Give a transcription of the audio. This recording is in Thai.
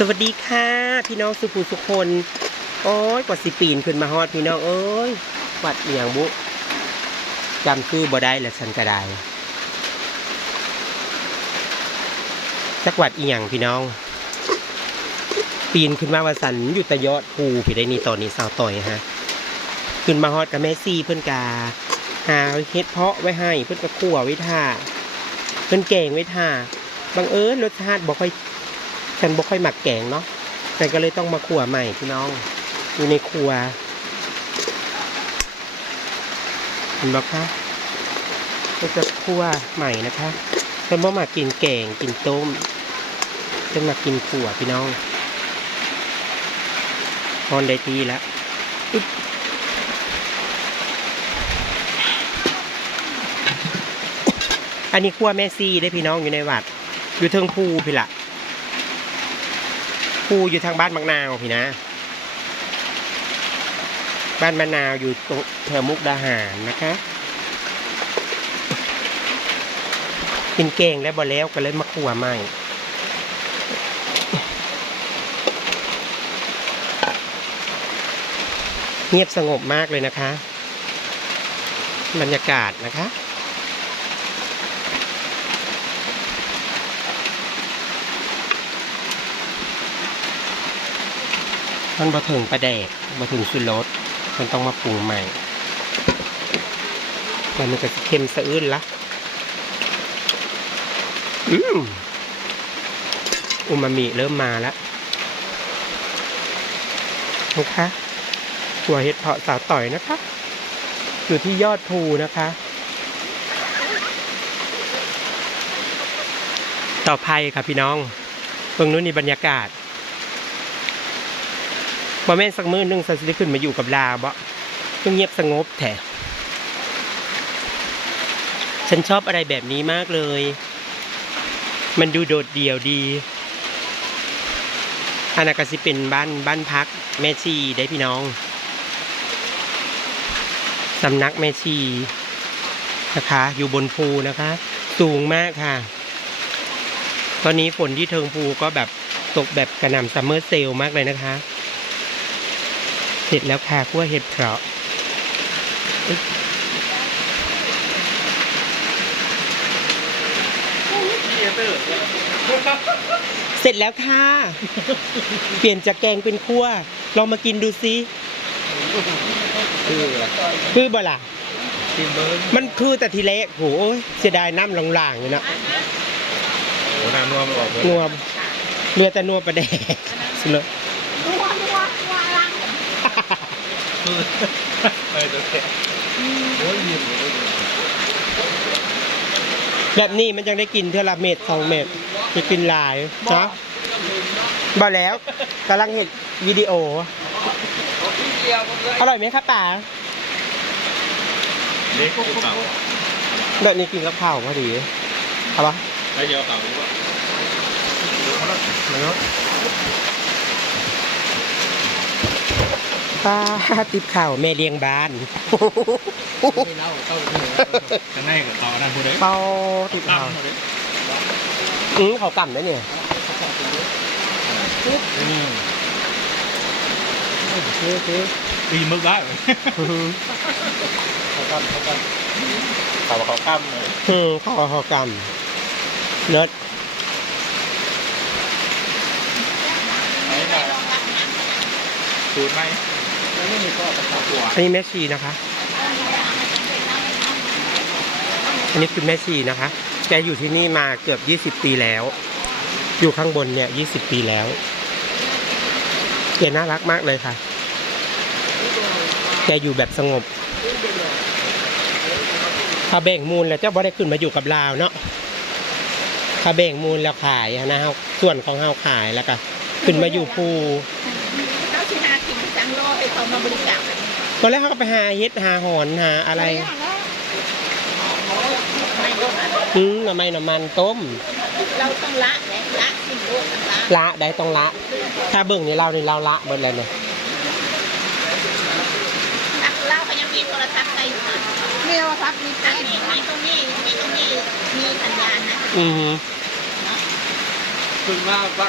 สวัสดีค่ะ พี่น้องสุภูสุคนโอ้ยกว่าสิปีนขึ้นมาฮอดพี่น้องเอ้ยวัดเอียงบุจำชื่อบ่ได้และฉันก็ได้จักวัดเอียงพี่น้อง ปีนขึ้นมาว่าสันอยู่ต่ยอดภูพี่ได้นี่ตอนนี้สาวต่อยฮะขึ้นมาฮอดกับแม่ซีเพื่อนกาหาเฮ็ดเพาะไว้ให้เพื่อนก็คั่วไว้ท่าเพื่อนแกงไว้ท่าบังเอิญรสชาติบ่ค่อย ฉันบ่ค่อยหมักแกงเนาะแต่ก็เลยต้องมาขัวใหม่พี่น้อง อยู่ในครัวเห็นบอกคะก็จะคั่วใหม่นะคะฉันบ่มากินแกงกินต้มฉันมากินขัวพี่น้องพอนได้ทีแล้วอึ๊บอันนี้คั่วแม่ซีได้พี่น้องอยู่ในวัด อยู่เทิงภูพี่ละ ภูอยู่ทางบ้านมักนาวพี่นะ บ้านมะนาวอยู่ตรงแถวมุกดาหารนะคะ กินเก่งแล้วบ่แล้วก็เลยมาขัวใหม่เงียบสงบมากเลยนะคะ บรรยากาศนะคะ มันมาถึงประแดกมาถึงสุรสมันต้องมาปรุงใหม่แล้วมันจะเค็มสะอื้นละอืมอูมามิเริ่มมาแล้วนะคะตัวเห็ดเพาะสาวต่อยนะคะ อยู่ที่ยอดภูนะคะ ต่อภัยค่ะพี่น้องตรงนู้นนี่บรรยากาศ บ่แม่นสักมื้อนึงสันสิได้ขึ้นมาอยู่กับลาบ่ต้องเงียบสงบแท้ฉันชอบอะไรแบบนี้มากเลย มันดูโดดเดี่ยวดีอันนั้นก็สิเป็นบ้านบ้านพักแม่ชีได้พี่น้องสำนักแม่ชีนะคะ อยู่บนภูนะคะ สูงมากค่ะ ตอนนี้ฝนที่เทิงภูก็แบบตกแบบกระหน่ำซัมเมอร์เซลมากเลยนะคะ เสร็จแล้วค่ะคั่วเห็ดเพราะอึ๊บเสร็จแล้วค่ะ เปลี่ยนจากแกงเป็นคั่วลองมากินดูซิคือคือบ่ล่ะทีมเบิร์นมันคือแต่ทีเล็กโหเสียดายน้ำหลางๆเลยเนาะโอ้น้ำนวมออกนัวเรือแต่นัวประแดกสุดเลย นัวนัวนัวลัง คือ ไปตัวแค่โอ้ยยืนอยู่ด้วยแบบนี้มันยังได้กินเท่าละเม็ดสองเม็ดจะกินหลายจ้ะบ่แล้วกำลังเห็นวิดีโอ อร่อยไหมครับป๋าเล็กกูเก่าแบบนี้กินกับข้าวพอดีเอาปะแล้วเยอะเก่าดีกว่า มาเนาะ ป้าติบข้าวแม่เลี้ยงบ้านไม่เล่าเข้าที่จะแน่กับต่อนะพูดได้เป้าติบตั้ข้าวงเลยอือเขากำนะเนี่ยนี่โอเคโอเคตีมึกได้อือเขาตั้มเขาตั้มเขาเขาตั้มเลยอืมเขาเขากำเลิศไอ้น่ะสูตรไหม อันนี้แม่ชีนะคะ อันนี้คือแม่ชีนะคะ แกอยู่ที่นี่มาเกือบ 20 ปีแล้ว อยู่ข้างบนเนี่ย 20 ปีแล้ว แกน่ารักมากเลยค่ะ แกอยู่แบบสงบถ้าแบ่งมูลแล้วเจ้าบ่ได้ขึ้นมาอยู่กับลาวเนาะถ้าแบ่งมูลแล้วขายนะฮาส่วนของเฮาขายแล้วก็ขึ้นมาอยู่ภู เจ้าชินากินจังโลให้เขา มาบริจาคตอนแรกเขาก็ไปหาเฮ็ดหาหอนหาอะไรไม่ลดอะไรอืมน้ำมันน้ำมันต้ม เราต้องละแหละละสิ่งโลกต่างละได้ต้องละ ถ้าเบิ่งนี่เรานี่เราละเบิดเลยเนี่ยๆนักเล่าก็ยังมีโทรศัพท์ใส่อยู่มีโทรศัพท์มีแป้งมีตรงนี้มีตรงนี้มีสัญญาณนะอือหือคุณว่าปัก